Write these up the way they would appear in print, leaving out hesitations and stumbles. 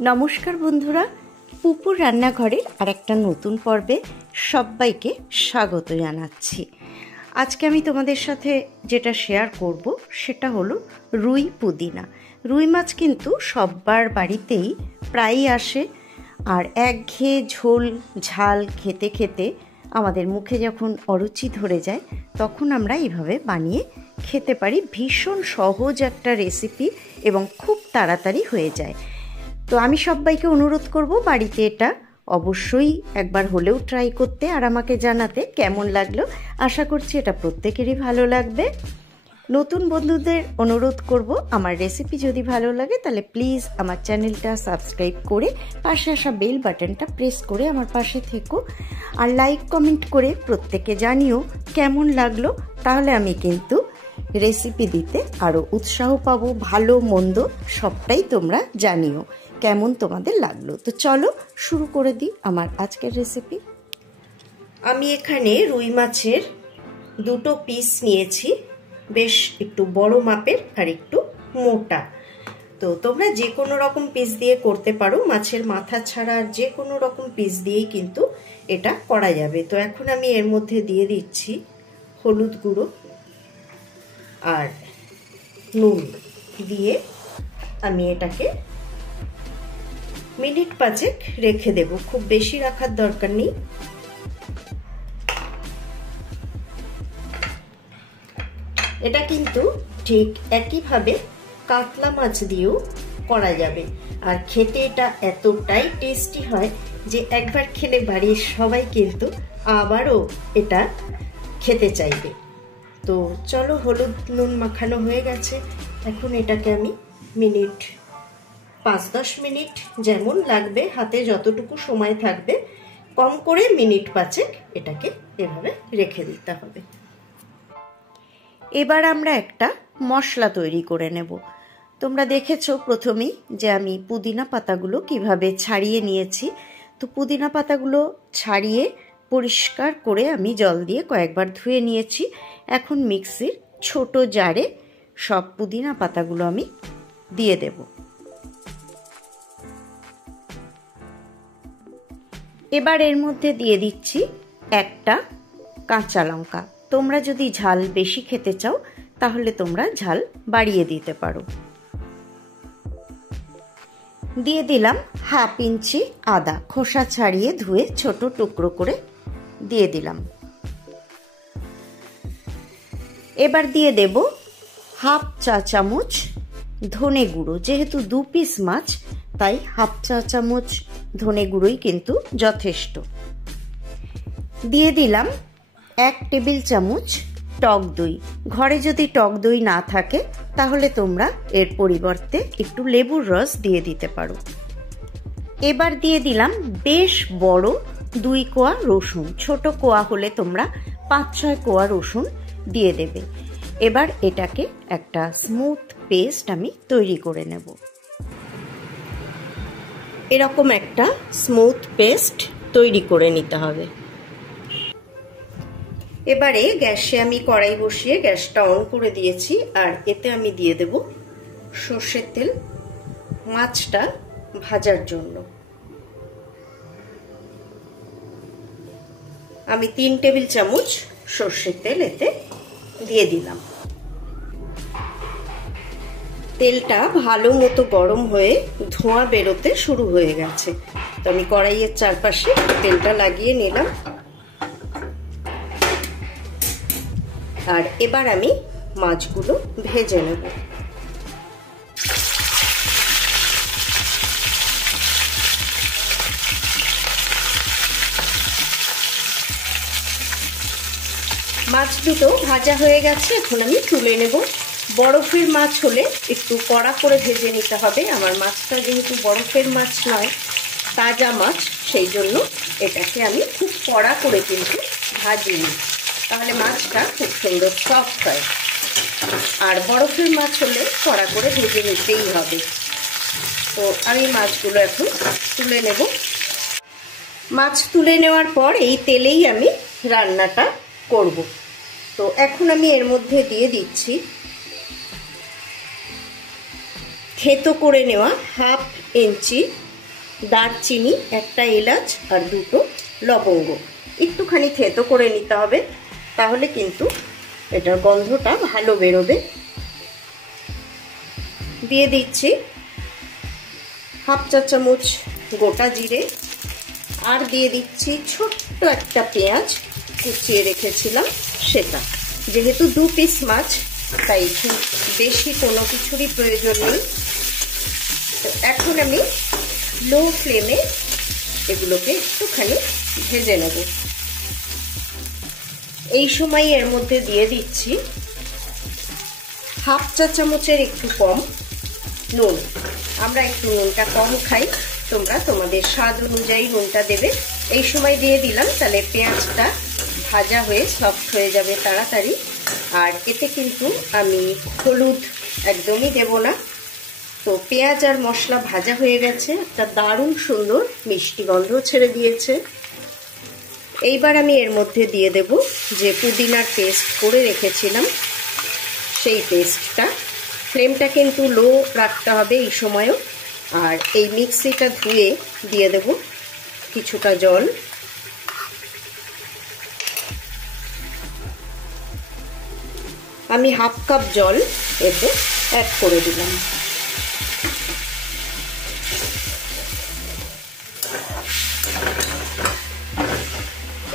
নমস্কার বন্ধুরা, পুপুর রান্নাঘরের আরেকটা নতুন পর্বে সবাইকে স্বাগত জানাচ্ছি। আজকে আমি তোমাদের সাথে যেটা শেয়ার করব সেটা হলো রুই পুদিনা। রুই মাছ কিন্তু সবার বাড়িতেই প্রায়ই আসে, আর একঘেয়ে ঝোল ঝাল খেতে খেতে আমাদের মুখে যখন অরুচি ধরে যায় তখন আমরা এইভাবে বানিয়ে খেতে পারি। ভীষণ সহজ একটা রেসিপি এবং খুব তাড়াতাড়ি হয়ে যায়। তো আমি সবাইকে অনুরোধ করব বাড়িতে এটা অবশ্যই একবার হলেও ট্রাই করতে আর আমাকে জানাতে কেমন লাগলো। আশা করছি এটা প্রত্যেকেরই ভালো লাগবে। নতুন বন্ধুদের অনুরোধ করব, আমার রেসিপি যদি ভালো লাগে তাহলে প্লিজ আমার চ্যানেলটা সাবস্ক্রাইব করে পাশে আসা বেল বাটনটা প্রেস করে আমার পাশে থেকো, আর লাইক কমেন্ট করে প্রত্যেকে জানিও কেমন লাগলো। তাহলে আমি কিন্তু রেসিপি দিতে আরও উৎসাহ পাবো। ভালো মন্দ সবটাই তোমরা জানিও কেমন তোমাদের লাগলো। তো চলো শুরু করে দিই আমার আজকের রেসিপি। আমি এখানে রুই মাছের দুটো পিস নিয়েছি, বেশ একটু বড় মাপের আর একটু মোটা। তো তোমরা যে কোনো রকম পিস দিয়ে করতে পারো, মাছের মাথা ছাড়া যে কোনো রকম পিস দিয়েই কিন্তু এটা করা যাবে। তো এখন আমি এর মধ্যে দিয়ে দিচ্ছি হলুদ গুঁড়ো আর নুন দিয়ে আমি এটাকে মিনিট 5 রেখে দেব। খুব বেশি রাখার দরকার নেই। এটা কিন্তু ঠিক একইভাবে কাতলা মাছ দিয়েও করা যাবে, আর খেতে এটা এতটাই টেস্টি হয় যে একবার খেলে বাড়ির সবাই কিন্তু আবারও এটা খেতে চাইবে। তো চলো, হলুদ নুন মাখানো হয়ে গেছে। এখন এটাকে আমি মিনিট 5-10 মিনিট যেমন লাগবে, হাতে যতটুকু সময় থাকবে, কম করে মিনিট 5 এটাকে এভাবে রেখে দিতে হবে। এবার আমরা একটা মশলা তৈরি করে নেব। তোমরা দেখেছো প্রথমেই যে আমি পুদিনা পাতাগুলো কিভাবে ছাড়িয়ে নিয়েছি। তো পুদিনা পাতাগুলো ছাড়িয়ে পরিষ্কার করে আমি জল দিয়ে কয়েকবার ধুয়ে নিয়েছি। এখন মিক্সির ছোট জারে সব পুদিনা পাতাগুলো আমি দিয়ে দেব। এবার এর মধ্যে দিয়ে দিচ্ছি একটা কাঁচা লঙ্কা। তোমরা যদি ঝাল বেশি খেতে চাও তাহলে তোমরা ঝাল বাড়িয়ে দিতে পারো। দিয়ে দিলাম 1/2 ইঞ্চি আদা, খোসা ছাড়িয়ে ধুয়ে ছোট টুকরো করে দিয়ে দিলাম। এবার দিয়ে দেব 1/2 চা চামচ ধনে গুঁড়ো। যেহেতু 2 পিস মাছ তাই 1/2 চা চামচ ধনে গুঁড়োই কিন্তু যথেষ্ট। দিয়ে দিলাম 1 টেবিল চামচ টক দই। ঘরে যদি টক দই না থাকে তাহলে তোমরা এর পরিবর্তে একটু লেবুর রস দিয়ে দিতে পারো। এবার দিয়ে দিলাম বেশ বড় 2 কোয়া রসুন। ছোট কোয়া হলে তোমরা 5-6 কোয়া রসুন দিয়ে দেবে। এবার এটাকে একটা স্মুথ পেস্ট আমি তৈরি করে নেব। এরকম একটা স্মুথ পেস্ট তৈরি করে নিতে হবে। এবারে গ্যাসে আমি কড়াই বসিয়ে গ্যাসটা অন করে দিয়েছি, আর এতে আমি দিয়ে দেব সর্ষের তেল মাছটা ভাজার জন্য। আমি 3 টেবিল চামচ সর্ষের তেল এতে দিয়ে দিলাম। তেলটা ভালো মতো গরম হয়ে ধোঁয়া বেরোতে শুরু হয়ে গেছে। তো আমি কড়াইয়ের চারপাশে তেলটা লাগিয়ে নিলাম, আর এবার আমি মাছগুলো ভেজে নেব। মাছ দুটো ভাজা হয়ে গেছে, এখন আমি তুলে নেব। বরফের মাছ হলে একটু কড়া করে ভেজে নিতে হবে। আমার মাছটা যেহেতু বরফের মাছ নয়, তাজা মাছ, সেই জন্য এটাকে আমি খুব কড়া করে কিন্তু ভাজিনি, তাহলে মাছটা খুব সুন্দর সফট হয়। আর বরফের মাছ হলে কড়া করে ভেজে নিতেই হবে। তো আমি মাছগুলো এখন তুলে নেব। মাছ তুলে নেওয়ার পর এই তেলেই আমি রান্নাটা করব। তো এখন আমি এর মধ্যে দিয়ে দিচ্ছি থেতো করে নেওয়া 1/2 ইঞ্চি দারচিনি, একটা এলাচ আর দুটো লবঙ্গ একটুখানি থেতো করে নিতে হবে, তাহলে কিন্তু এটার গন্ধটা ভালো বেরোবে। দিয়ে দিচ্ছি হাফ চা চামচ গোটা জিরে, আর দিয়ে দিচ্ছি ছোট্ট একটা পেঁয়াজ কুচিয়ে রেখেছিলাম সেটা। যেহেতু 2 পিস মাছ, তাই খুব বেশি কোনো কিছুরই প্রয়োজন নেই। তো এখন আমি লো ফ্লেমে এগুলোকে একটুখানি ভেজে নেব। এই সময় এর মধ্যে দিয়ে দিচ্ছি হাফ চা চামচের একটু কম নুন। আমরা একটু নুনটা কম খাই, তোমরা তোমাদের স্বাদ অনুযায়ী নুনটা দেবে। এই সময় দিয়ে দিলাম, তাহলে পেঁয়াজটা ভাজা হয়ে সফট হয়ে যাবে তাড়াতাড়ি। আর এতে কিন্তু আমি হলুদ একদমই দেব না। তো পেঁয়াজ আর মশলা ভাজা হয়ে গেছে, একটা দারুণ সুন্দর মিষ্টি গন্ধ ছেড়ে দিয়েছে। এইবার আমি এর মধ্যে দিয়ে দেব যে পুদিনার পেস্ট করে রেখেছিলাম সেই পেস্টটা। ফ্লেমটা কিন্তু লো রাখতে হবে এই সময়ও। আর এই মিক্সিটা ধুয়ে দিয়ে দেব কিছুটা জল। আমি হাফ কাপ জল এতে অ্যাড করে দিলাম।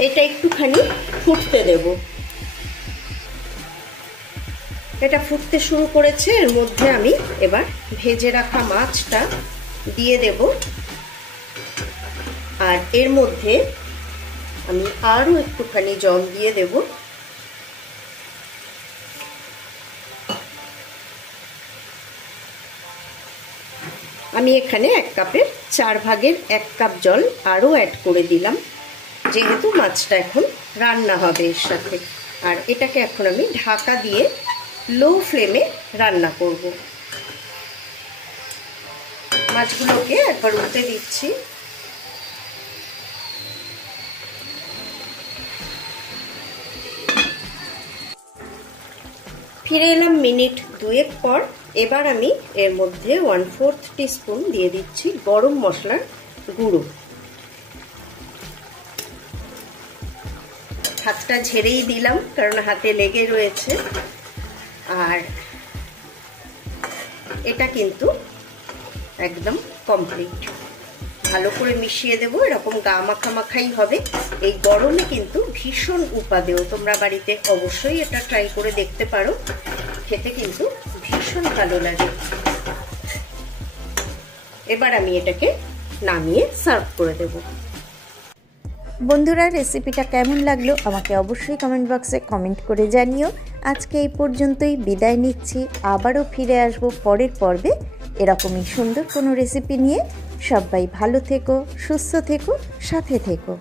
এটা একটুখানি ফুটতে দেব। এটা ফুটতে শুরু করেছে, এর মধ্যে আমি এবার ভেজে রাখা মাছটা দিয়ে দেব। আর এর মধ্যে আমি আরও একটুখানি জল দিয়ে দেব। আমি এখানে 1 কাপের 4 ভাগের 1 কাপ জল আরও অ্যাড করে দিলাম, যেহেতু মাছটা এখন রান্না হবে এর সাথে। আর এটাকে এখন আমি ঢাকা দিয়ে লো ফ্লেমে রান্না করব। মাছগুলোকে একবার উল্টে দিচ্ছি। ফিরে এলাম মিনিট 2 পর। এবার আমি এর মধ্যে 1/4 টিস্পুন দিয়ে দিচ্ছি গরম মশলার গুঁড়ো। হাতটা ঝেড়েই দিলাম, কারণ হাতে লেগে রয়েছে। আর এটা কিন্তু একদম কমপ্লিট। ভালো করে মিশিয়ে দেবো, এরকম গা মাখামাখাই হবে। এই গরমে কিন্তু ভীষণ উপাদেয়, তোমরা বাড়িতে অবশ্যই এটা ট্রাই করে দেখতে পারো, খেতে কিন্তু ভীষণ ভালো লাগে। এবার আমি এটাকে নামিয়ে সার্ভ করে দেব। বন্ধুরা, রেসিপিটা কেমন লাগলো আমাকে অবশ্যই কমেন্ট বক্সে কমেন্ট করে জানিও। আজকে এই পর্যন্তই বিদায় নিচ্ছি, আবারও ফিরে আসবো পরের পর্বে এরকমই সুন্দর কোনো রেসিপি নিয়ে। সবাই ভালো থেকো, সুস্থ থেকো, সাথে থেকো।